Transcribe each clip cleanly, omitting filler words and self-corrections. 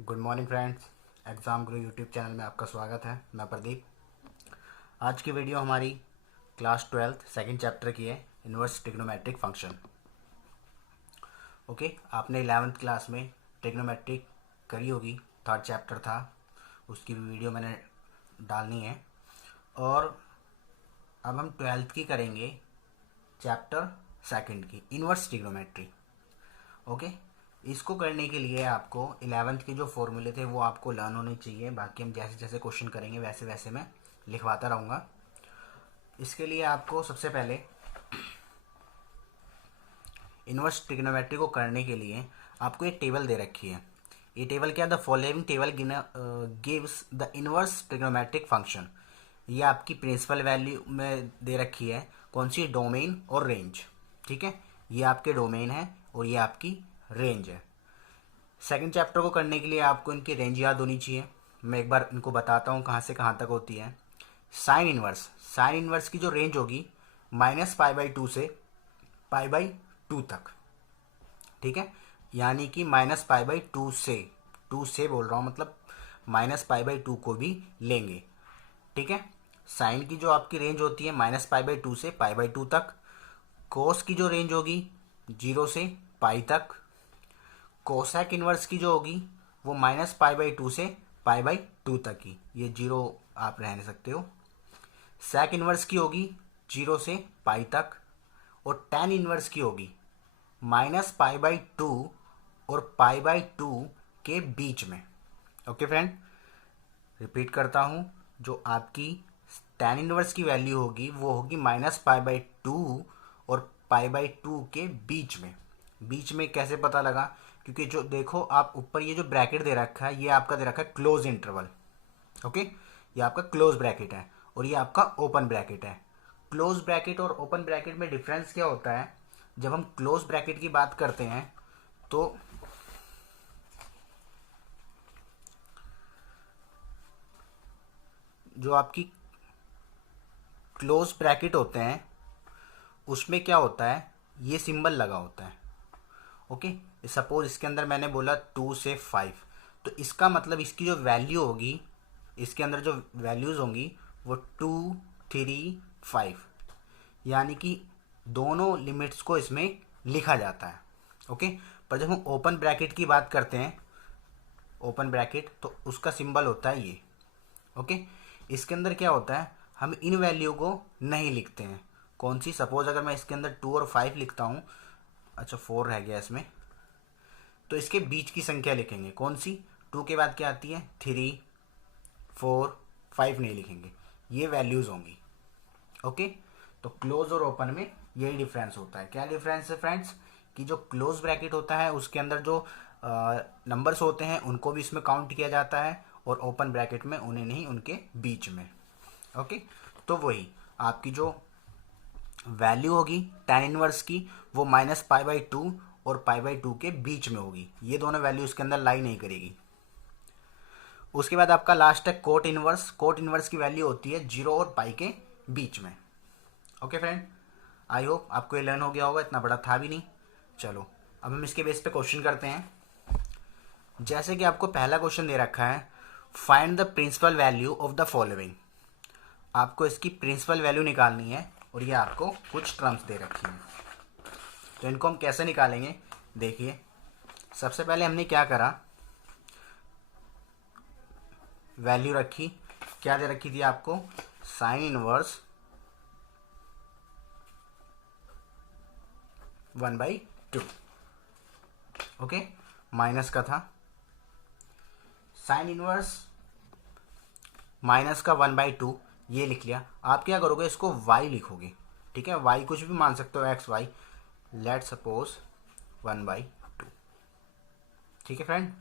Good morning friends. Exam गुरु YouTube channel में आपका स्वागत है। मैं प्रदीप। आज की वीडियो हमारी क्लास 12 सेकंड चैप्टर की है, इन्वर्स ट्रिग्नोमेट्रिक फंक्शन। ओके, आपने 11th क्लास में ट्रिग्नोमेट्रिक करी होगी, थर्ड चैप्टर था, उसकी भी वीडियो मैंने डालनी है। और अब हम 12th की करेंगे, चैप्टर सेकंड की, इन्वर्स ट्रिग्नोमेट्री। ओके, इसको करने के लिए आपको 11th के जो फॉर्मूले थे वो आपको लर्न होने चाहिए। बाकी हम जैसे जैसे क्वेश्चन करेंगे वैसे वैसे मैं लिखवाता रहूँगा। इसके लिए आपको सबसे पहले इन्वर्स ट्रिग्नोमेट्री को करने के लिए आपको एक टेबल दे रखी है। ये टेबल क्या, the following table gives the inverse trigonometric function. ये आपकी प्रिंसिपल वैल्यू में दे रखी है, कौन सी, डोमेन और रेंज। ठीक है, ये आपके डोमेन है और ये आपकी रेंज है। सेकंड चैप्टर को करने के लिए आपको इनकी रेंज याद होनी चाहिए। मैं एक बार इनको बताता हूँ कहाँ से कहाँ तक होती है। साइन इनवर्स की जो रेंज होगी -π/2 से π/2 तक। ठीक है, यानी कि -π/2 से, 2 से बोल रहा हूँ, मतलब -π/2 को भी लेंगे। ठीक है, साइन की जो आपकी रेंज होती है -π/2 से π/2 तक। कोस की जो रेंज होगी 0 से पाई तक। कोसेक इन्वर्स की जो होगी वो -π/2 से π/2 तक की, ये 0 आप रह नहीं सकते हो। सेक इन्वर्स की होगी 0 से पाई तक। और टेन इन्वर्स की होगी -π/2 और π/2 के बीच में। ओके फ्रेंड, रिपीट करता हूँ, जो आपकी टेन इनवर्स की वैल्यू होगी वो होगी -π/2 और π/2 के बीच में। बीच में कैसे पता लगा, क्योंकि जो देखो आप ऊपर ये जो ब्रैकेट दे रखा है ये आपका दे रखा है क्लोज इंटरवल। ओके, ये आपका क्लोज ब्रैकेट है और ये आपका ओपन ब्रैकेट है। क्लोज ब्रैकेट और ओपन ब्रैकेट में डिफरेंस क्या होता है, जब हम क्लोज ब्रैकेट की बात करते हैं तो जो आपकी क्लोज ब्रैकेट होते हैं उसमें क्या होता है, ये सिंबल लगा होता है। ओके, सपोज इसके अंदर मैंने बोला 2 से 5, तो इसका मतलब इसकी जो वैल्यू होगी, इसके अंदर जो वैल्यूज़ होंगी वो 2, 3, 5, यानी कि दोनों लिमिट्स को इसमें लिखा जाता है। ओके, पर जब हम ओपन ब्रैकेट की बात करते हैं, ओपन ब्रैकेट, तो उसका सिंबल होता है ये। ओके, इसके अंदर क्या होता है, हम इन वैल्यू को नहीं लिखते हैं। कौन सी, सपोज अगर मैं इसके अंदर 2 और 5 लिखता हूँ, अच्छा 4 रह गया इसमें, तो इसके बीच की संख्या लिखेंगे। कौन सी, 2 के बाद क्या आती है, 3, 4, 5 नहीं लिखेंगे, ये वैल्यूज़ होंगी। ओके, तो क्लोज और ओपन में यही डिफरेंस होता है। क्या डिफरेंस है फ्रेंड्स, कि जो क्लोज ब्रैकेट होता है उसके अंदर जो नंबर्स होते हैं उनको भी इसमें काउंट किया जाता है, और ओपन ब्रैकेट में उन्हें नहीं, उनके बीच में। ओके, तो वही आपकी जो वैल्यू होगी tan इनवर्स की वो -π/2 और π/2 के बीच में होगी। ये दोनों वैल्यू इसके अंदर लाई नहीं करेगी। उसके बाद आपका लास्ट है कोट इनवर्स। कोट इनवर्स की वैल्यू होती है 0 और पाई के बीच में। ओके फ्रेंड, आई होप आपको ये लर्न हो गया होगा, इतना बड़ा था भी नहीं। चलो अब हम इसके बेस पे क्वेश्चन करते हैं। जैसे कि आपको पहला क्वेश्चन दे रखा है, find the principal value of the following. आपको इसकी प्रिंसिपल वैल्यू निकालनी है और ये आपको कुछ टर्म्स दे रखी हैं। तो इनको हम कैसे निकालेंगे, देखिए। सबसे पहले हमने क्या करा, वैल्यू रखी, क्या दे रखी थी आपको, साइन इनवर्स 1/2। ओके, माइनस का था, साइन इनवर्स माइनस का 1/2, ये लिख लिया। आप क्या करोगे, इसको y लिखोगे। ठीक है, y कुछ भी मान सकते हो, एक्स वाई, लेट सपोज 1/2। ठीक है फ्रेंड,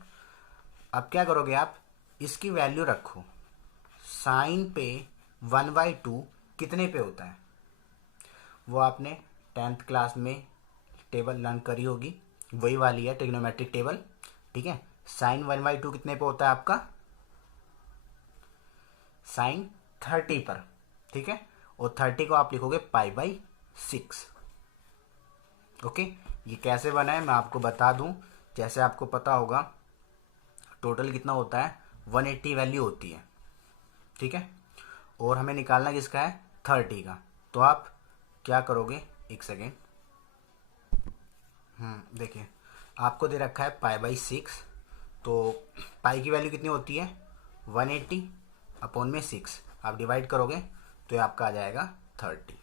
अब क्या करोगे आप, इसकी वैल्यू रखो। साइन पे 1/2 कितने पे होता है, वो आपने 10th क्लास में टेबल लर्न करी होगी, वही वाली है ट्रिग्नोमेट्रिक टेबल। ठीक है, साइन 1/2 कितने पे होता है आपका, साइन 30 पर। ठीक है, और 30 को आप लिखोगे π/6। ओके, ये कैसे बना है मैं आपको बता दूं। जैसे आपको पता होगा टोटल कितना होता है 180 वैल्यू होती है, ठीक है। और हमें निकालना किसका है 30 का। तो आप क्या करोगे, एक सेकेंड, देखिए आपको दे रखा है पाई/6, तो पाई की वैल्यू कितनी होती है 180 अपॉन में 6, आप डिवाइड करोगे तो ये आपका आ जाएगा 30,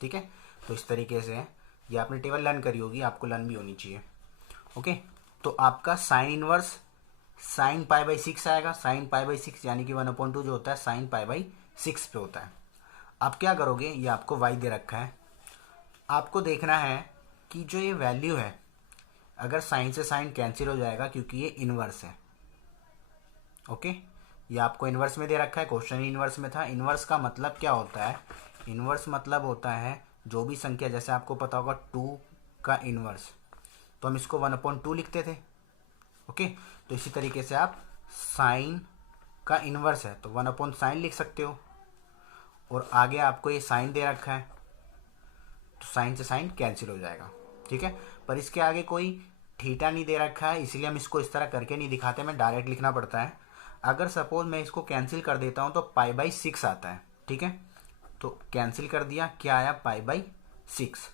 ठीक है। तो इस तरीके से है, ये आपने टेबल लर्न करी होगी, आपको लर्न भी होनी चाहिए, ओके। तो आपका साइन इनवर्स साइन पाई/6 आएगा, साइन पाई/6 यानी कि 1/2 जो होता है साइन पाई/6 पे होता है। आप क्या करोगे, ये आपको वाई दे रखा है, आपको देखना है कि जो ये वैल्यू है अगर साइन से साइन कैंसिल हो जाएगा क्योंकि ये इनवर्स है, ओके। ये आपको इनवर्स में दे रखा है, क्वेश्चन ही इनवर्स में था। इनवर्स का मतलब क्या होता है, इनवर्स मतलब होता है जो भी संख्या, जैसे आपको पता होगा 2 का इनवर्स, तो हम इसको 1/2 लिखते थे, ओके। तो इसी तरीके से आप साइन का इनवर्स है तो 1/sin लिख सकते हो, और आगे आपको ये साइन दे रखा है तो साइन से साइन कैंसिल हो जाएगा, ठीक है। पर इसके आगे कोई थीटा नहीं दे रखा है, इसलिए हम इसको इस तरह करके नहीं दिखाते, मैं डायरेक्ट लिखना पड़ता है। अगर सपोज मैं इसको कैंसिल कर देता हूँ तो पाई/6 आता है, ठीक है। तो कैंसिल कर दिया, क्या आया पाई/6।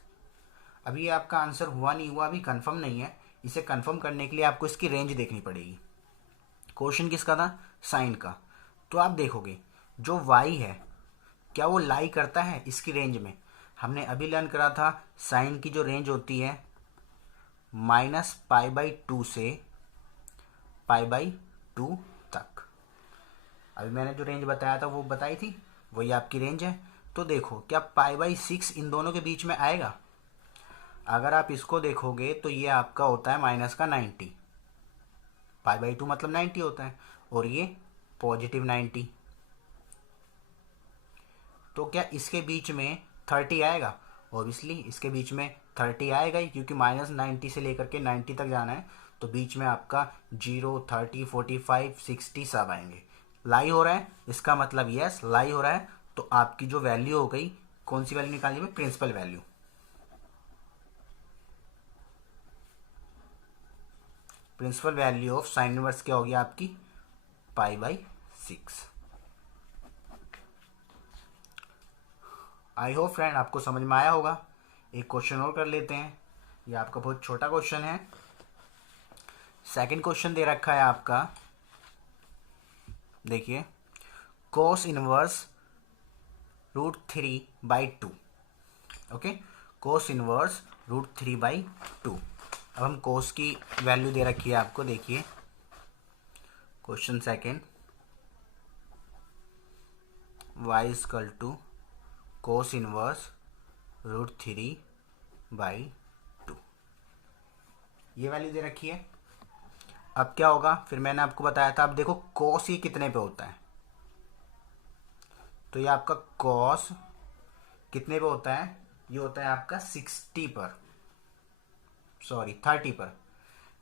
अभी ये आपका आंसर हुआ नहीं हुआ अभी कंफर्म नहीं है, इसे कंफर्म करने के लिए आपको इसकी रेंज देखनी पड़ेगी। क्वेश्चन किसका था, साइन का। तो आप देखोगे जो y है क्या वो लाई करता है इसकी रेंज में। हमने अभी लर्न करा था साइन की जो रेंज होती है -पाई/2 से पाई/2 तक। अभी मैंने जो रेंज बताया था वो बताई थी, वही आपकी रेंज है। तो देखो क्या पाई/6 इन दोनों के बीच में आएगा। अगर आप इसको देखोगे तो ये आपका होता है -90, पाई/2 मतलब 90 होता है, और ये +90। तो क्या इसके बीच में 30 आएगा, ऑब्वियसली इसके बीच में 30 आएगा ही, क्योंकि -90 से लेकर के 90 तक जाना है। तो बीच में आपका 0, 30, 45, 60 सब आएंगे। लाई हो रहा है, इसका मतलब यस लाई हो रहा है। तो आपकी जो वैल्यू हो गई, कौन सी वैल्यू निकालनी है, principal value. Principal value of sine inverse क्या होगी आपकी पाई/6। आई होप फ्रेंड आपको समझ में आया होगा। एक क्वेश्चन और कर लेते हैं, ये आपका बहुत छोटा क्वेश्चन है। सेकंड क्वेश्चन दे रखा है आपका, देखिए cos inverse √3/2, okay. Cos inverse √3/2। अब हम कोस की वैल्यू दे रखी है आपको, देखिए question second, y = cos inverse √3/2, ये वैल्यू दे रखी है। अब क्या होगा, फिर मैंने आपको बताया था, अब देखो कॉस ये कितने पे होता है, तो ये आपका कॉस कितने पे होता है, ये होता है आपका 60 पर, सॉरी 30 पर,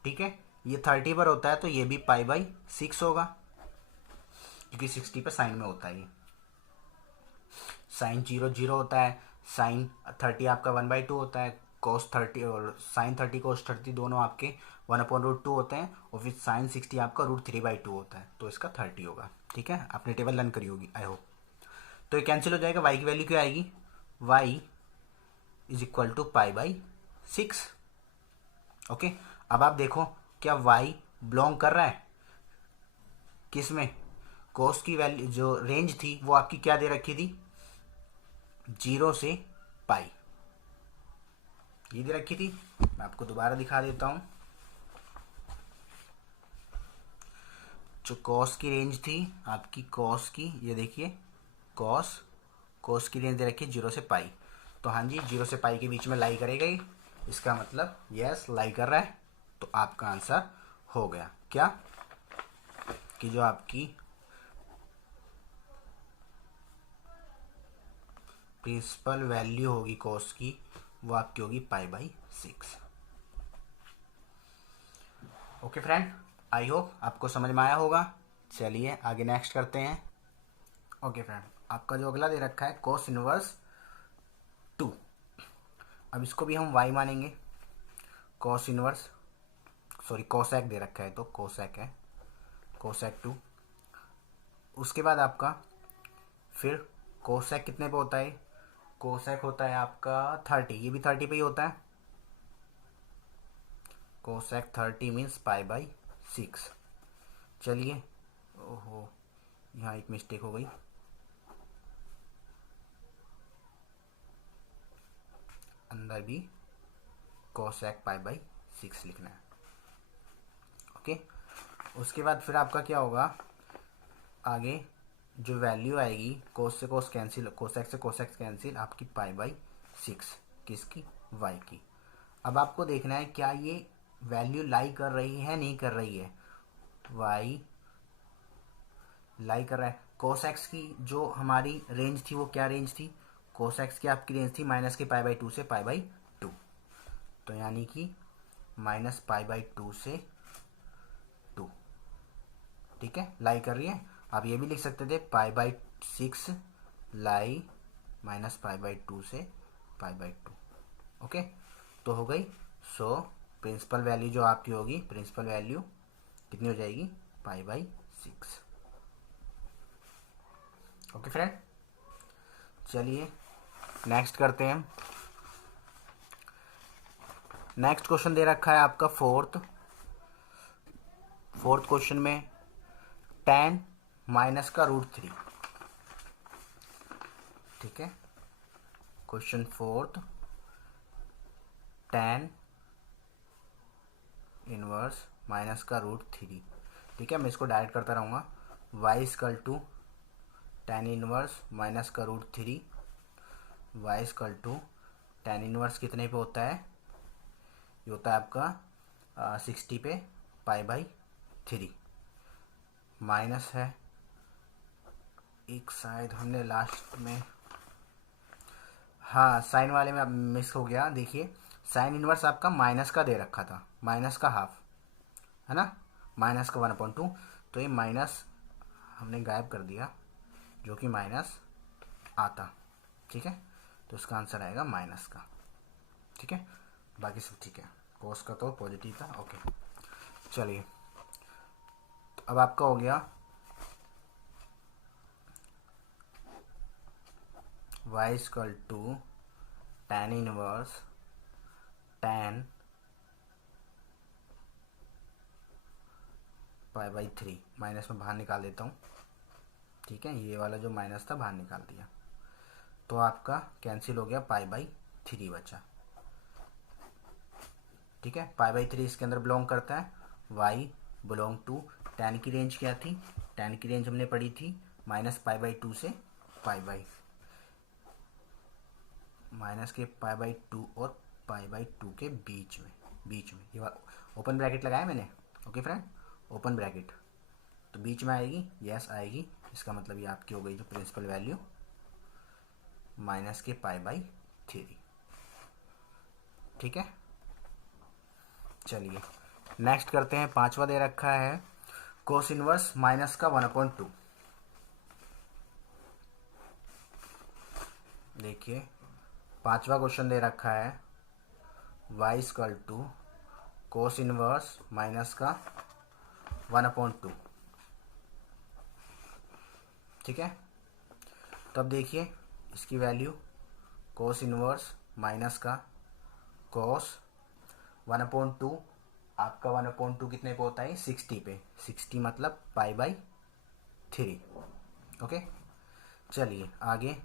ठीक है। ये 30 पर होता है तो ये भी पाई/6 होगा, क्योंकि 60 पर साइन में होता है। ये साइन 0 0 होता है, साइन 30 आपका 1/2 होता है, cos 30 और साइन 30 cos 30 दोनों आपके 1/√2 होते हैं, और फिर साइन 60 आपका √3/2 होता है, तो इसका 30 होगा, ठीक है। आपने टेबल लर्न करी होगी आई होप। तो ये कैंसिल हो जाएगा, y की वैल्यू क्या आएगी, y = पाई/6, ओके। अब आप देखो क्या y बिलोंग कर रहा है किस में, cos की वैल्यू जो रेंज थी वो आपकी क्या दे रखी थी, 0 से पाई, ये दे रखी थी। मैं आपको दोबारा दिखा देता हूं, जो कॉस की रेंज थी आपकी, कॉस की ये देखिए कॉस की रेंज दे रखी है 0 से पाई। तो हाँ जी 0 से पाई के बीच में लाई करेगा ही, इसका मतलब यस लाई कर रहा है। तो आपका आंसर हो गया क्या, कि जो आपकी प्रिंसिपल वैल्यू होगी कॉस की वो आपकी होगी पाई/6। ओके फ्रेंड, आई होप आपको समझ में आया होगा। चलिए आगे नेक्स्ट करते हैं। ओके फ्रेंड, आपका जो अगला दे रखा है कोस इनवर्स 2, अब इसको भी हम y मानेंगे। कोस इनवर्स, सॉरी कोसेक दे रखा है तो कोसेक है कोसेक 2। उसके बाद आपका फिर कोसेक कितने पे होता है, कोसेक होता है आपका 30, ये भी 30 पे ही होता है। Cosec 30 means π/6। चलिए, ओहो यहाँ एक मिस्टेक हो गई, अंदर भी कोसेक π/6 लिखना है। ओके, उसके बाद फिर आपका क्या होगा, आगे जो वैल्यू आएगी, कोस से कोस कैंसिल, कोसेक से कोसेक कैंसिल, आपकी π/6 किसकी, y की। अब आपको देखना है क्या ये वैल्यू लाई कर रही है, नहीं कर रही है। y लाई कर रहा है। कोसेक्स की जो हमारी रेंज थी वो क्या रेंज थी, कोसेक्स की आपकी रेंज थी माइनस के π/2 से π/2, तो यानी कि माइनस π/2 से 2, ठीक है, लाई कर रही है। आप ये भी लिख सकते थे π/6 लाई माइनस π/2 से π/2। ओके, तो हो गई। सो प्रिंसिपल वैल्यू जो आपकी होगी, प्रिंसिपल वैल्यू कितनी हो जाएगी, π/6। ओके फ्रेंड, चलिए नेक्स्ट करते हैं। नेक्स्ट क्वेश्चन दे रखा है आपका फोर्थ क्वेश्चन में tan -√3, ठीक है। क्वेश्चन फोर्थ, tan इनवर्स -√3, ठीक है। मैं इसको डायरेक्ट करता रहूँगा। y equal to tan inverse -√3, y equal to tan inverse कितने पे होता है, ये होता है आपका 60 पे π/3, माइनस है एक, शायद हमने लास्ट में, हाँ साइन वाले में अब मिस हो गया। देखिए साइन इनवर्स आपका माइनस का दे रखा था, माइनस का हाफ है ना, माइनस का 1/2, तो ये माइनस हमने गायब कर दिया, जो कि माइनस आता, ठीक है। तो इसका आंसर आएगा माइनस का, ठीक है। बाकी सब ठीक है, कोस का तो पॉजिटिव था। ओके, चलिए तो अब आपका हो गया y equal to tan inverse tan π/3, minus में बाहर निकाल देता हूँ, ठीक है। ये वाला जो माइनस था बाहर निकाल दिया, तो आपका कैंसिल हो गया, π/3 बचा, ठीक है। π/3 इसके अंदर बिलोंग करता है, y बिलोंग टू tan की रेंज क्या थी, tan की रेंज हमने पढ़ी थी -π/2 से माइनस के π/2 और π/2 के बीच में ये ओपन ब्रैकेट लगाया मैंने। ओके फ्रेंड, ओपन ब्रैकेट, तो बीच में आएगी, यस आएगी, इसका मतलब ये आपकी हो गई जो प्रिंसिपल वैल्यू माइनस के π/3, ठीक है। चलिए नेक्स्ट करते हैं। पांचवा दे रखा है कोस इनवर्स माइनस का 1/2। देखिए पांचवा क्वेश्चन दे रखा है y equal to cos inverse minus का 1/2, ठीक है। तब देखिए इसकी वैल्यू, कोस इनवर्स माइनस का कोस 1/2, आपका 1/2 कितने पे होता है, 60 पे, 60 मतलब π/3। ओके, चलिए आगे,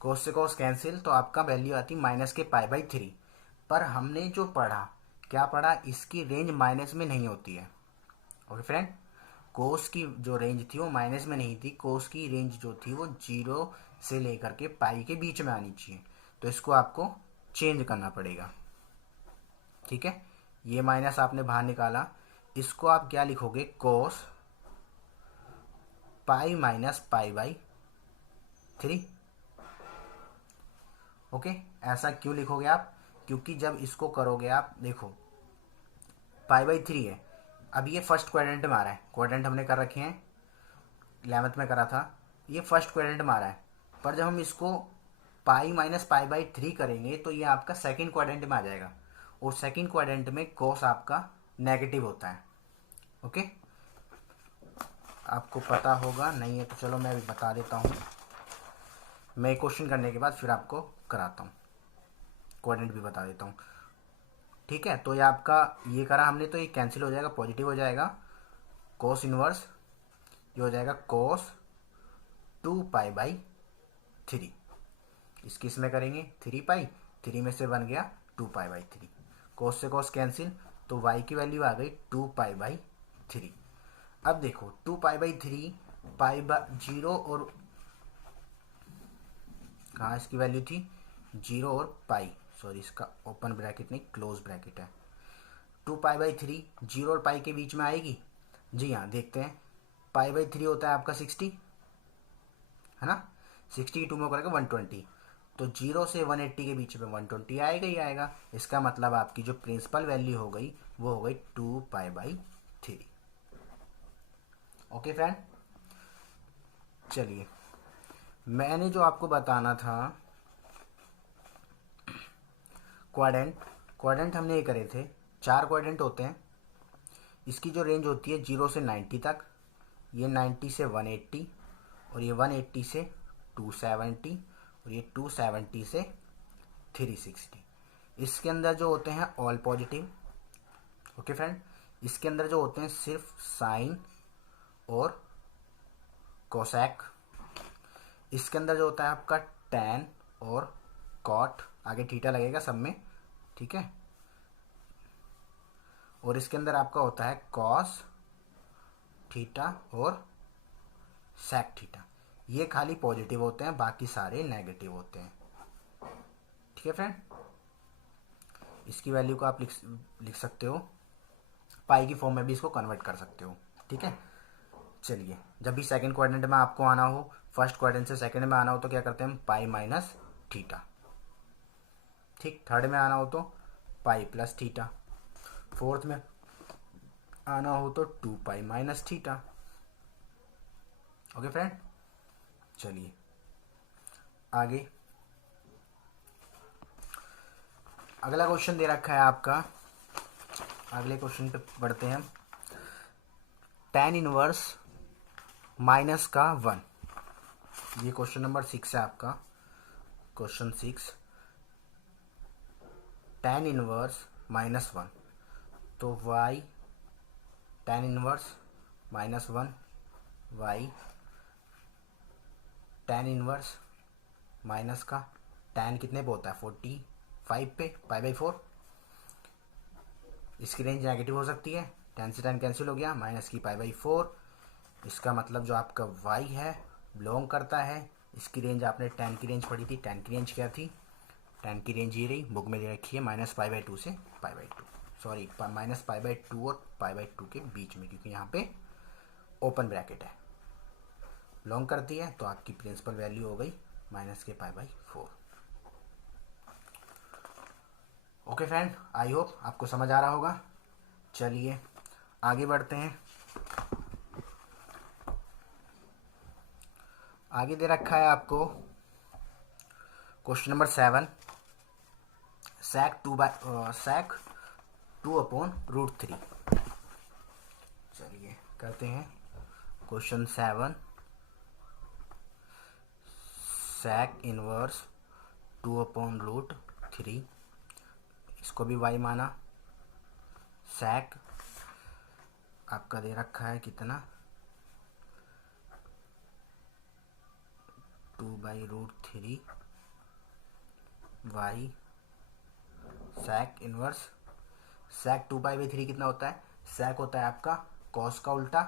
कोस से कोस कैंसिल, तो आपका वैल्यू आती माइनस के π/3। पर हमने जो पढ़ा, क्या पढ़ा, इसकी रेंज माइनस में नहीं होती है। ओके फ्रेंड, कोस की जो रेंज थी वो माइनस में नहीं थी, कोस की रेंज जो थी वो 0 से लेकर के पाई के बीच में आनी चाहिए, तो इसको आपको चेंज करना पड़ेगा, ठीक है। ये माइनस आपने बाहर निकाला, इसको आप क्या लिखोगे, कोस पाई माइनस π/3। ओके, ऐसा क्यों लिखोगे आप, क्योंकि जब इसको करोगे आप, देखो π/3 है, अब ये फर्स्ट क्वाड्रेंट में आ रहा है, क्वाड्रेंट हमने कर रखे हैं, 11th में करा था, ये फर्स्ट क्वाड्रेंट में आ रहा है, पर जब हम इसको पाई माइनस π/3 करेंगे तो ये आपका सेकंड क्वाड्रेंट में आ जाएगा, और सेकंड क्वाड्रेंट में कोस आपका नेगेटिव होता है। ओके, आपको पता होगा, नहीं है तो चलो मैं अभी बता देता हूँ। मैं क्वेश्चन करने के बाद फिर आपको कराता हूँ, कोऑर्डिनेट भी बता देता हूँ। ठीक है, तो ये आपका ये करा हमने, तो ये कैंसिल हो जाएगा, पॉजिटिव हो जाएगा। कोस इनवर्स ये हो जाएगा कोस 2π/3। इसकी इसमें करेंगे 3π, 3 में से बन गया 2π/3। कोस से कोस कैंसिल, तो y की वैल्यू आ गई 2π/3। अब देखो 2π/3 जीरो और कहाँ इसकी वैल्यू थी, जीरो और पाई, सॉरी इसका ओपन ब्रैकेट नहीं क्लोज ब्रैकेट है। 2π/3 जीरो और पाई के बीच में आएगी। जी हाँ, देखते हैं। π/3 होता है आपका 60, है ना। 60 की 2 में करेगा 120, तो जीरो से 180 के बीच में 120 आएगा ही आएगा। इसका मतलब आपकी जो प्रिंसिपल वैल्यू हो गई वो हो गई 2π/3। ओके फ्रेंड, चलिए मैंने जो आपको बताना था क्वाड्रेंट हमने ये करे थे, 4 क्वाड्रेंट होते हैं। इसकी जो रेंज होती है 0 से 90 तक, ये 90 से 180, और ये 180 से 270, और ये 270 से 360। इसके अंदर जो होते हैं ऑल पॉजिटिव। ओके फ्रेंड, इसके अंदर जो होते हैं सिर्फ साइन और कोसेक। इसके अंदर जो होता है आपका टैन और कॉट, आगे थीटा लगेगा सब में, ठीक है। और इसके अंदर आपका होता है कॉस थीटा और सेक थीटा। ये खाली पॉजिटिव होते हैं, बाकी सारे नेगेटिव होते हैं। ठीक है फ्रेंड, इसकी वैल्यू को आप लिख सकते हो, पाई की फॉर्म में भी इसको कन्वर्ट कर सकते हो। ठीक है, चलिए जब भी सेकंड क्वाड्रेंट में आपको आना हो, फर्स्ट क्वाड्रेंट से सेकंड में आना हो तो क्या करते हैं, पाई माइनस थीटा। ठीक, थर्ड में आना हो तो पाई प्लस थीटा, फोर्थ में आना हो तो 2π माइनस थीटा। ओके फ्रेंड, चलिए आगे अगला क्वेश्चन दे रखा है आपका। अगले क्वेश्चन पे बढ़ते हैं। tan इनवर्स माइनस का 1, ये क्वेश्चन नंबर 6 है आपका, क्वेश्चन 6। tan इनवर्स -1, तो y tan inverse -1 y tan inverse minus का tan कितने पे होता है 45 पे, π/4। इसकी रेंज नेगेटिव हो सकती है, tan से tan कैंसिल हो गया, माइनस की π/4। इसका मतलब जो आपका y है बिलोंग करता है, इसकी रेंज आपने tan की रेंज पढ़ी थी, tan की रेंज क्या थी, tan की रेंज ये रही, बुक में दे रखी है -π/2 से π/2, सॉरी -π/2 और π/2 के बीच में, क्योंकि यहाँ पे ओपन ब्रैकेट है, लॉन्ग करती है, तो आपकी प्रिंसिपल वैल्यू हो गई -π/4। ओके फ्रेंड, आई होप आपको समझ आ रहा होगा। चलिए आगे बढ़ते हैं। आगे दे रखा है आपको क्वेश्चन नंबर 7, sec 2/√3। चलिए करते हैं क्वेश्चन 7, sec इनवर्स 2/√3। इसको भी y माना। sec आपका दे रखा है कितना, 2/√3 y sec इनवर्स। sec 2π/3 कितना होता है, sec होता है आपका cos का उल्टा,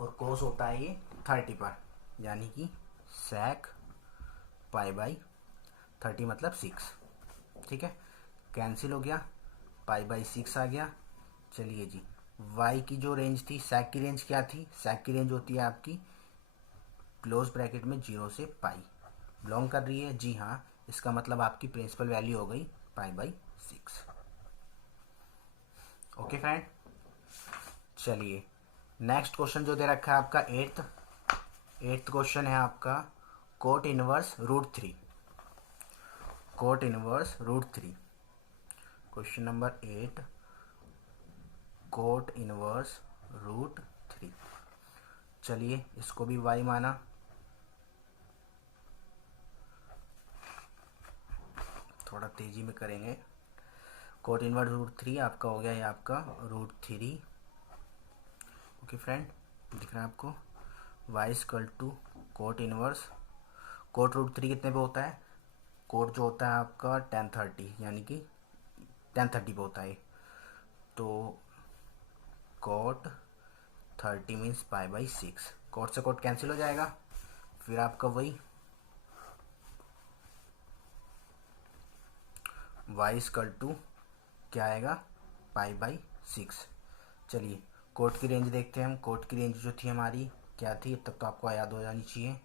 और cos होता है ये 30 पर, यानी कि sec π/30 मतलब 6। ठीक है, कैंसिल हो गया, π/6 आ गया। चलिए जी, y की जो रेंज थी, sec की रेंज क्या थी, sec की रेंज होती है आपकी क्लोज ब्रैकेट में 0 से पाई, बिलोंग कर रही है। जी हाँ, इसका मतलब आपकी प्रिंसिपल वैल्यू हो गई π/6। ओके फ्रेंड, चलिए नेक्स्ट क्वेश्चन जो दे रखा है आपका 8th क्वेश्चन है आपका cot inverse √3। Cot inverse √3, question number 8, cot inverse √3। चलिए इसको भी y माना, थोड़ा तेजी में करेंगे। कोट इनवर्स √3 आपका हो गया, ये आपका √3। ओके फ्रेंड, दिख रहा है आपको, y equal to cot inverse, cot √3 कितने पे होता है, कोट जो होता है आपका tan 30, यानी कि tan 30 पे होता है, तो कोट 30 मीन्स π/6, कोट से कोट कैंसिल हो जाएगा, फिर आपका वही y इक्वल टू क्या आएगा, π/6। चलिए कोट की रेंज देखते हैं हम। कोट की रेंज जो थी हमारी क्या थी, अब तक तो आपको याद हो जानी चाहिए,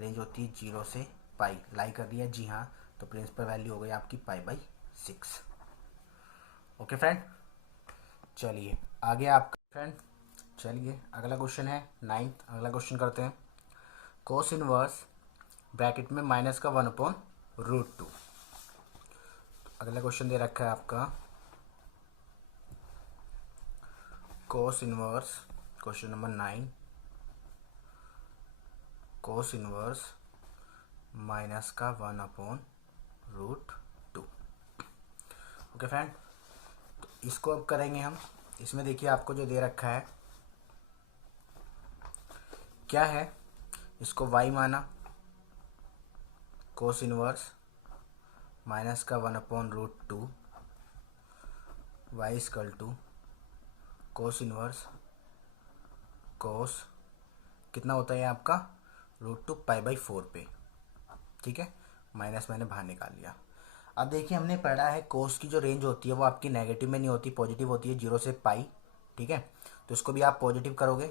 रेंज होती है 0 से पाई। लाई कर दिया जी हाँ, तो प्रिंसिपल वैल्यू हो गई आपकी π/6। ओके फ्रेंड, चलिए आगे आपका फ्रेंड, चलिए अगला क्वेश्चन है 9th। अगला क्वेश्चन करते हैं। कोस इनवर्स ब्रैकेट में माइनस का 1/√2। अगला क्वेश्चन दे रखा है आपका कोस इनवर्स, क्वेश्चन नंबर 9, कोस इनवर्स माइनस का 1/√2। ओके फ्रेंड, तो इसको अब करेंगे हम। इसमें देखिए आपको जो दे रखा है क्या है, इसको y माना, कोस इनवर्स माइनस का 1/√2, y equal to cos inverse cos कितना होता है आपका √2 π/4 पे, ठीक है, माइनस मैंने बाहर निकाल लिया। अब देखिए हमने पढ़ा है कोस की जो रेंज होती है वो आपकी नेगेटिव में नहीं होती, पॉजिटिव होती है, 0 से पाई, ठीक है। तो इसको भी आप पॉजिटिव करोगे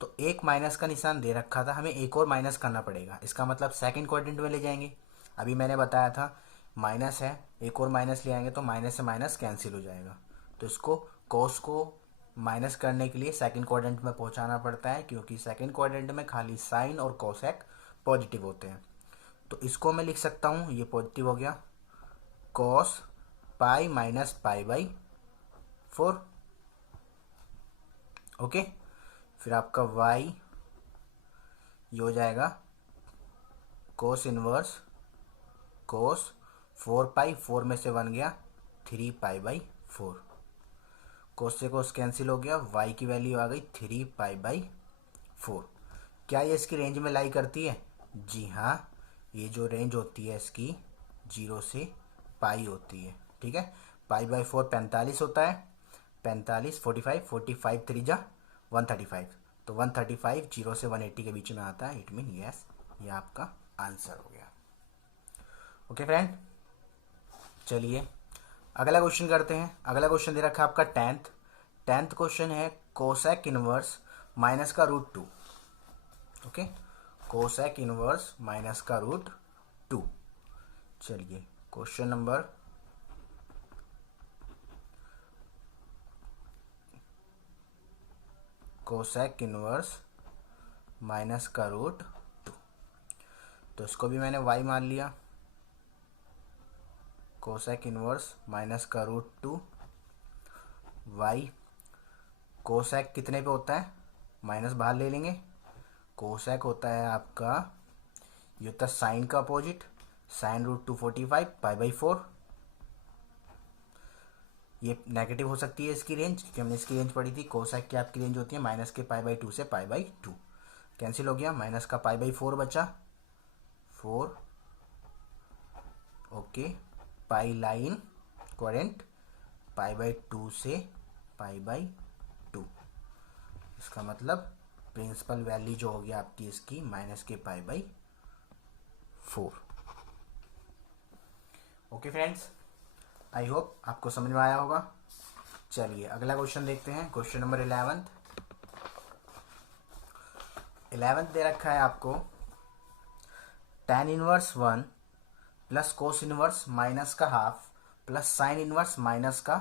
तो एक माइनस का निशान दे रखा था, हमें एक और माइनस करना पड़ेगा, इसका मतलब सेकंड क्वाड्रेंट में ले जाएंगे। अभी मैंने बताया था माइनस है, एक और माइनस ले आएंगे तो माइनस से माइनस कैंसिल हो जाएगा। तो इसको कोस को माइनस करने के लिए सेकंड क्वाड्रेंट में पहुंचाना पड़ता है, क्योंकि सेकंड क्वाड्रेंट में खाली साइन और कोसेक पॉजिटिव होते हैं। तो इसको मैं लिख सकता हूँ, ये पॉजिटिव हो गया, कोस पाई माइनस π/4। ओके, फिर आपका y ये हो जाएगा कोस इनवर्स कोस 4 4 में से 1 गया 3 π/4, कोस से कोस कैंसिल हो गया, y की वैल्यू आ गई 3 π/4। क्या ये इसकी रेंज में लाई करती है, जी हाँ, ये जो रेंज होती है इसकी 0 से पाई होती है, ठीक है। π/4 45 होता है, 45 45 45 3 जा 135, तो 135 0 से 180 के बीच में आता है, इट मीन यस, ये आपका आंसर हो गया। ओके फ्रेंड, चलिए अगला क्वेश्चन करते हैं। अगला क्वेश्चन दे रखा है आपका 10th क्वेश्चन है कोसेक इनवर्स माइनस का √2। ओके, कोसेक इनवर्स माइनस का √2। चलिए question number cosec inverse minus का √2, तो इसको भी मैंने y मान लिया, कोसेक इनवर्स माइनस का √2 y, कोसेक कितने पे होता है, माइनस बाहर ले लेंगे, कोसेक होता है आपका, ये होता है साइन का अपोजिट, साइन √2 45 π/4। ये नेगेटिव हो सकती है इसकी रेंज, क्योंकि हमने इसकी रेंज पढ़ी थी, कोसेक की आपकी रेंज होती है माइनस के π/2 से π/2, कैंसिल हो गया, माइनस का π/4 बचा 4। ओके, पाई लाइन क्वाड्रेंट π/2 से π/2, इसका मतलब प्रिंसिपल वैल्यू जो होगी आपकी इसकी माइनस के π/4। ओके फ्रेंड्स, आई होप आपको समझ में आया होगा। चलिए अगला क्वेश्चन देखते हैं, क्वेश्चन नंबर 11th दे रखा है आपको tan inverse 1 plus cos inverse minus का half plus sine inverse minus का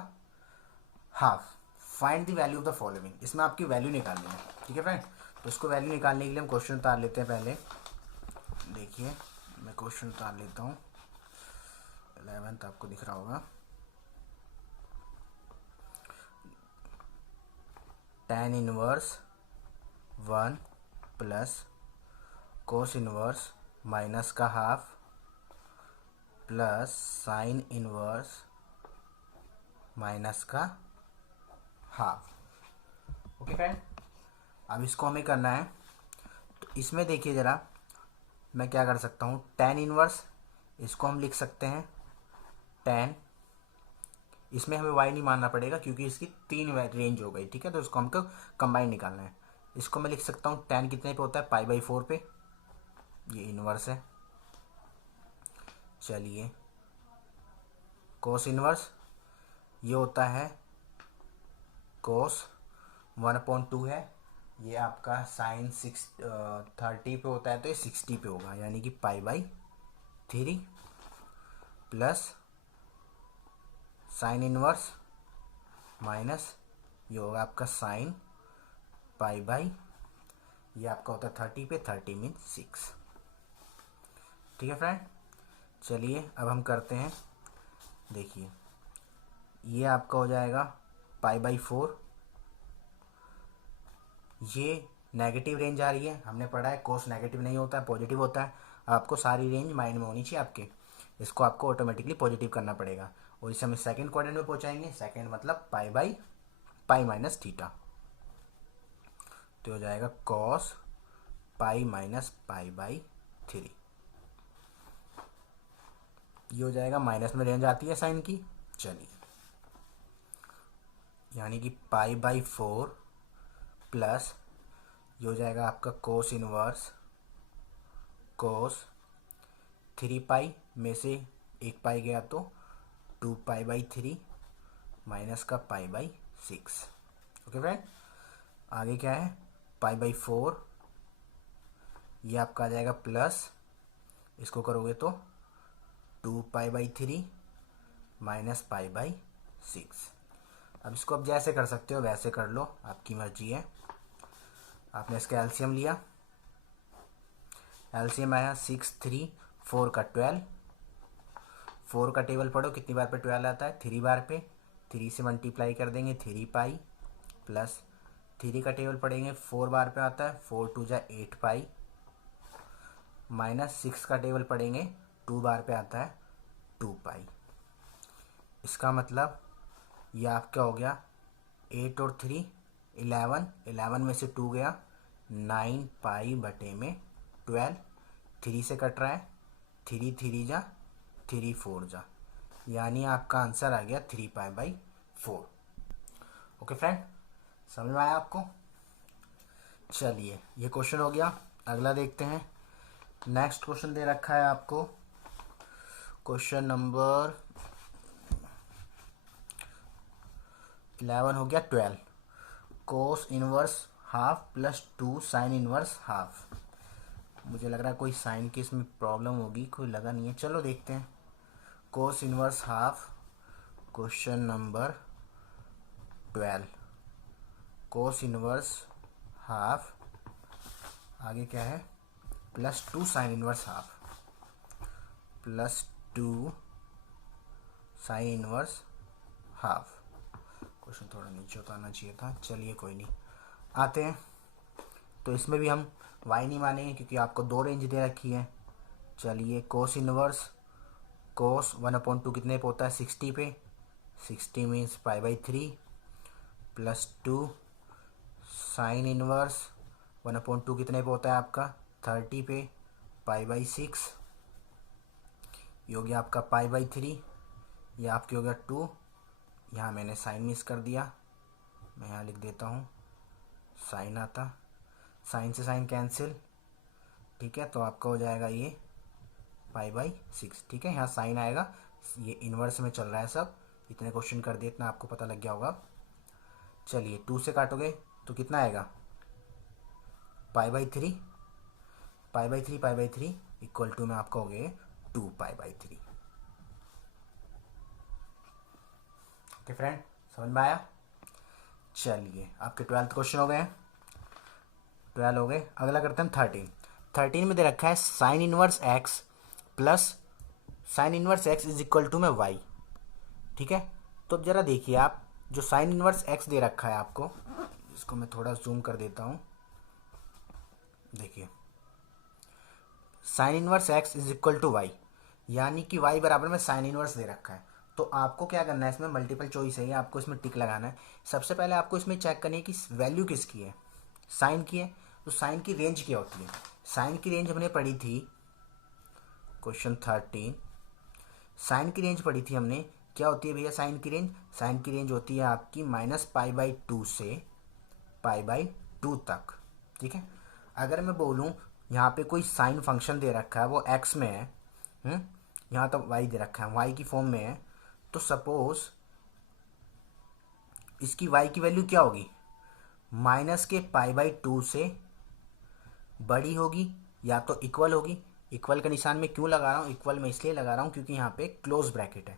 half, find the value of the following. इसमें आपकी वैल्यू निकालनी है, ठीक है फ्रेंड। तो इसको वैल्यू निकालने के लिए हम क्वेश्चन उतार लेते हैं। पहले देखिए मैं क्वेश्चन उतार लेता हूँ, 11th आपको दिख रहा होगा, tan inverse 1 plus cos inverse minus का half plus sine inverse minus का हाफ। ओके फ्रेंड, अब इसको हमें करना है। तो इसमें देखिए ज़रा, मैं क्या कर सकता हूँ, टेन इनवर्स, इसको हम लिख सकते हैं टेन, इसमें हमें वाई नहीं मानना पड़ेगा क्योंकि इसकी तीन रेंज हो गई, ठीक है। तो इसको हमको कंबाइन निकालना है। इसको मैं लिख सकता हूँ टेन कितने पे होता है, पाई बाई 4 पे, ये इनवर्स है। चलिए कोस इनवर्स ये होता है कोस 1/2 है, ये आपका साइन 30 पे होता है तो ये 60 पे होगा, यानी कि पाई by 3 plus sine inverse minus ये होगा आपका साइन पाई बाई, ये आपका होता है 30 पे, 30 मीन 6। ठीक है फ्रेंड, चलिए अब हम करते हैं। देखिए ये आपका हो जाएगा पाई बाई 4, ये नेगेटिव रेंज आ रही है, हमने पढ़ा है कोस नेगेटिव नहीं होता है, पॉजिटिव होता है। आपको सारी रेंज माइंड में होनी चाहिए आपके, इसको आपको ऑटोमेटिकली पॉजिटिव करना पड़ेगा। और इसे हम सेकंड क्वाड्रेंट में पहुंचाएंगे, सेकंड मतलब pi by pi minus theta, तो हो जाएगा cos pi minus pi by 3, ये हो जाएगा, माइनस में रेंज आती है साइन की। चलिए यानी कि पाई बाई 4 प्लस ये हो जाएगा आपका कोस इनवर्स कोस 3 पाई में से एक पाई गया तो 2 पाई बाई 3 माइनस का पाई बाई 6। ओके फ्रेंड, आगे क्या है, पाई बाई 4, ये आपका आ जाएगा प्लस, इसको करोगे तो 2 पाई बाई 3 माइनस पाई बाई 6। अब इसको आप जैसे कर सकते हो वैसे कर लो, आपकी मर्जी है। आपने इसका एलसीएम लिया, एलसीएम आया 6 3 4 का 12, 4 का टेबल पढ़ो कितनी बार पे 12 आता है, 3 बार पे, 3 से मल्टीप्लाई कर देंगे 3 पाई, प्लस 3 का टेबल पढ़ेंगे 4 बार पे आता है, 4 2 जा 8 पाई, माइनस 6 का टेबल पढ़ेंगे 2 बार पे आता है 2 पाई। इसका मतलब ये आपका हो गया 8 और 3 11, 11 में से 2 गया 9 पाई बटे में 12, 3 से कट रहा है, 3 3 जा 3 4 जा, यानी आपका आंसर आ गया 3 पाई बाई 4। ओके फ्रेंड, समझ में आया आपको? चलिए ये क्वेश्चन हो गया, अगला देखते हैं। नेक्स्ट क्वेश्चन दे रखा है आपको, क्वेश्चन नंबर 11 हो गया 12, cos inverse half plus 2 sine inverse half. मुझे लग रहा है कोई साइन की इसमें प्रॉब्लम होगी, कोई लगा नहीं है, चलो देखते हैं। Cos inverse half, question number 12, cos inverse half, आगे क्या है, plus 2 sine inverse half, plus 2 sine inverse half. Question थोड़ा नीचे उतारना चाहिए था, चलिए कोई नहीं, आते हैं। तो इसमें भी हम वाई नहीं मानेंगे क्योंकि आपको 2 रेंज दे रखी है। चलिए कोस इनवर्स कोस 1/2 कितने पे होता है, 60 पे, 60 means pi by 3 plus 2 sine inverse 1/2 कितने पे होता है आपका 30 पे, पाई बाई 6, ये हो गया आपका पाई बाई 3, ये आपके हो गया 2, यहाँ मैंने साइन मिस कर दिया, मैं यहाँ लिख देता हूँ साइन आता, साइन से साइन कैंसिल, ठीक है, तो आपका हो जाएगा ये पाई बाई 6। ठीक है, यहाँ साइन आएगा, ये इन्वर्स में चल रहा है सब, इतने क्वेश्चन कर दिए, इतना आपको पता लग गया होगा। चलिए 2 से काटोगे तो कितना आएगा, pi by 3, pi by 3 pi by 3 equal to में आपका हो गया 2 पाई बाई 3। ओके फ्रेंड, समझ में आया? चलिए आपके 12th क्वेश्चन हो गए, 12 हो गए। अगला करते हैं 13। 13 में दे रखा है sine inverse x plus sine inverse x is equal to में वाई। ठीक है, तो अब जरा देखिए आप, जो साइन इनवर्स एक्स दे रखा है आपको, इसको मैं थोड़ा जूम कर देता हूँ, देखिए sine inverse x is equal to y, यानी कि वाई बराबर में साइन इनवर्स दे रखा है। तो आपको क्या करना है, इसमें मल्टीपल चॉइस है, आपको इसमें टिक लगाना है। सबसे पहले आपको इसमें चेक करनी है कि वैल्यू किसकी है, साइन की है। तो साइन की रेंज क्या होती है, साइन की रेंज हमने पढ़ी थी क्वेश्चन 13, साइन की रेंज पढ़ी थी हमने, क्या होती है भैया साइन की रेंज, साइन की रेंज होती है आपकी -π/2 से π/2 तक। ठीक है, अगर मैं बोलूँ यहाँ पे कोई साइन फंक्शन दे रखा है, वो एक्स में है, यहाँ तो वाई दे रखा है, वाई की फॉर्म में है, तो सपोज इसकी वाई की वैल्यू क्या होगी, -π/2 से बड़ी होगी या तो इक्वल होगी। इक्वल का निशान मैं क्यों लगा रहा हूँ, इक्वल मैं इसलिए लगा रहा हूँ क्योंकि यहाँ पे क्लोज ब्रैकेट है,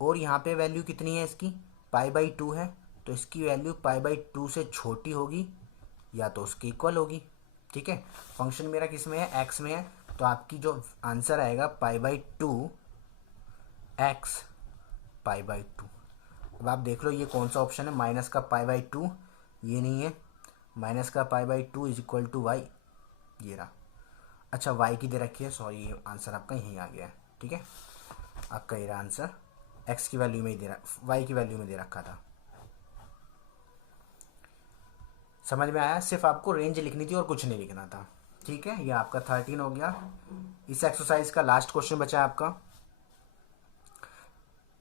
और यहाँ पे वैल्यू कितनी है इसकी, π/2 है, तो इसकी वैल्यू π/2 से छोटी होगी या तो उसकी इक्वल होगी। ठीक है, फंक्शन मेरा किस में है, एक्स में है, तो आपकी जो आंसर आएगा π/2 एक्स π/2। अब आप देख लो ये कौन सा ऑप्शन है, माइनस का π/2, ये नहीं है, माइनस का π/2 इज इक्वल टू वाई, ये रहा। अच्छा वाई की दे रखी है, सॉरी ये आंसर आपका यहीं आ गया है। ठीक है, आपका ये रहा आंसर, एक्स की वैल्यू में ही दे रहा, वाई की वैल्यू में दे रखा था। समझ में आया, सिर्फ आपको रेंज लिखनी थी और कुछ नहीं लिखना था। ठीक है, ये आपका 13 हो गया। इस एक्सरसाइज का लास्ट क्वेश्चन बचा है आपका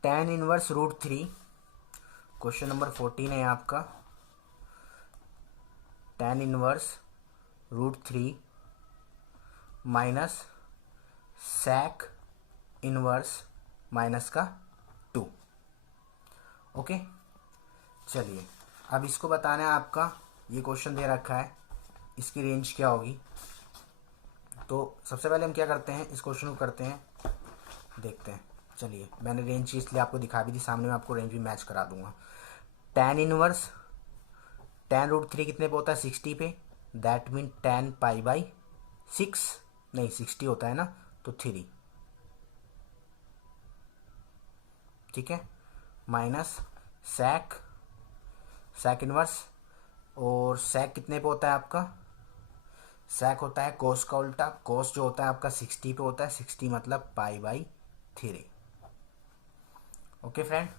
tan इनवर्स √3, क्वेश्चन नंबर 14 है आपका, tan inverse √3 minus sec inverse minus का 2। ओके, चलिए अब इसको बताना है आपका, ये क्वेश्चन दे रखा है, इसकी रेंज क्या होगी। तो सबसे पहले हम क्या करते हैं, इस क्वेश्चन को करते हैं, देखते हैं। चलिए मैंने रेंज इसलिए आपको दिखा भी दी, सामने में आपको रेंज भी मैच करा दूंगा। tan इनवर्स tan √3 कितने पे होता है, 60 पे, दैट मीन tan π/6, नहीं 60 होता है ना, तो 3। ठीक है, माइनस sec इनवर्स, और sec कितने पे होता है आपका, sec होता है cos का उल्टा, cos जो होता है आपका 60 पे होता है, 60 मतलब π/3। ओके फ्रेंड,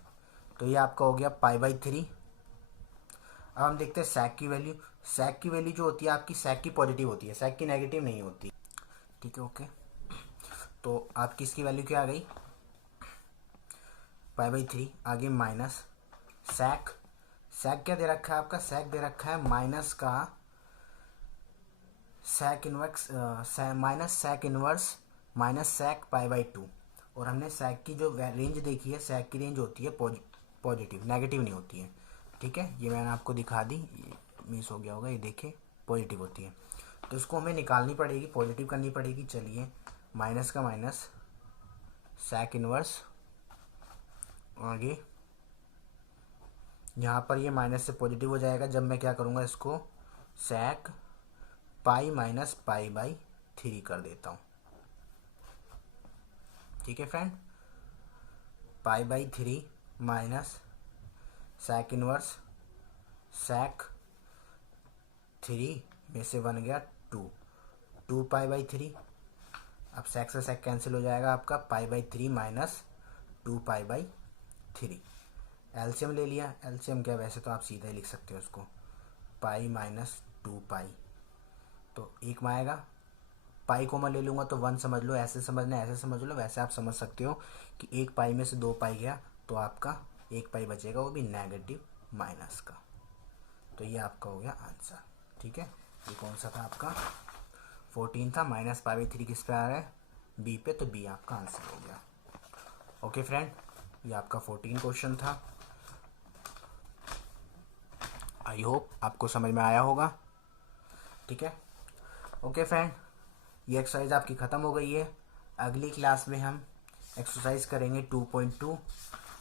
तो ये आपका हो गया π/3। अब हम देखते हैं sec की वैल्यू, sec की वैल्यू जो होती है आपकी, sec की पॉजिटिव होती है, sec की नेगेटिव नहीं होती। ठीक है, ओके, तो आपकी इसकी वैल्यू क्या आ गई, π/3, आगे माइनस sec क्या दे रखा है आपका, sec दे रखा है माइनस का sec इनवर्स माइनस sec π/2, और हमने sec की जो रेंज देखी है, sec की रेंज होती है पॉजिटिव, नेगेटिव नहीं होती है। ठीक है, ये मैंने आपको दिखा दी, ये मिस हो गया होगा, ये देखिए पॉजिटिव होती है, तो इसको हमें निकालनी पड़ेगी, पॉजिटिव करनी पड़ेगी। चलिए माइनस का माइनस sec इनवर्स, आगे यहाँ पर ये माइनस से पॉजिटिव हो जाएगा जब मैं क्या करूँगा, इसको sec π-π/3 कर देता हूँ। ठीक है friend, π/3 minus sec inverse sec 3 में से बन गया 2 π/3। अब sec से sec कैंसिल हो जाएगा आपका, π/3 माइनस 2π/3। एलसीएम ले लिया, एलसीएम क्या, वैसे तो आप सीधा ही लिख सकते हो उसको, पाई माइनस 2π, तो एक में आएगा, पाई को मैं ले लूँगा तो 1 समझ लो, ऐसे समझना ऐसे समझ लो, वैसे आप समझ सकते हो कि 1 पाई में से 2 पाई गया तो आपका 1 पाई बचेगा, वो भी नेगेटिव माइनस का। तो ये आपका हो गया आंसर। ठीक है, ये कौन सा था आपका, 14 था, -π/3 किस पे आ रहा है, बी पे, तो बी आपका आंसर हो गया। ओके फ्रेंड, ये आपका 14 क्वेश्चन था। आई होप आपको समझ में आया होगा। ठीक है, ओके फ्रेंड, ये एक्सरसाइज आपकी ख़त्म हो गई है। अगली क्लास में हम एक्सरसाइज करेंगे 2.2।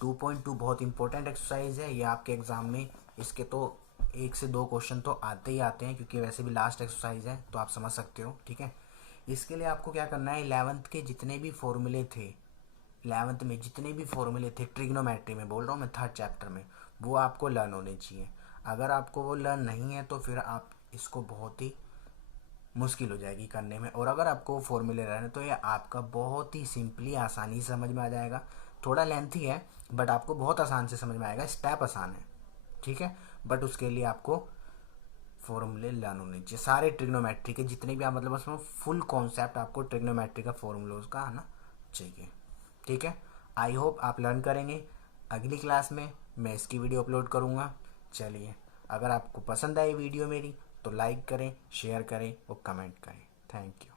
2.2 बहुत इंपॉर्टेंट एक्सरसाइज है, ये आपके एग्ज़ाम में इसके तो 1 से 2 क्वेश्चन तो आते ही आते हैं, क्योंकि वैसे भी लास्ट एक्सरसाइज है, तो आप समझ सकते हो। ठीक है, इसके लिए आपको क्या करना है, 11th के जितने भी फॉर्मूले थे, 11th में जितने भी फॉर्मूले थे ट्रिग्नोमेट्री में, बोल रहा हूँ मैं 3rd चैप्टर में, वो आपको लर्न होने चाहिए। अगर आपको वो लर्न नहीं है तो फिर आप इसको बहुत ही मुश्किल हो जाएगी करने में। और अगर आपको फॉर्मूले रहने तो ये आपका बहुत ही सिंपली आसानी से समझ में आ जाएगा। थोड़ा लेंथी है बट आपको बहुत आसान से समझ में आएगा, स्टेप आसान है, ठीक है। बट उसके लिए आपको फॉर्मूले लर्न होने चाहिए सारे ट्रिग्नोमेट्री के, जितने भी आप मतलब उसमें फुल कॉन्सेप्ट आपको ट्रिग्नोमेट्री का फॉर्मूलोज का आना चाहिए, ठीक है। आई होप आप लर्न करेंगे। अगली क्लास में मैं इसकी वीडियो अपलोड करूँगा। चलिए, अगर आपको पसंद आई वीडियो मेरी तो लाइक करें, शेयर करें और कमेंट करें। Thank you.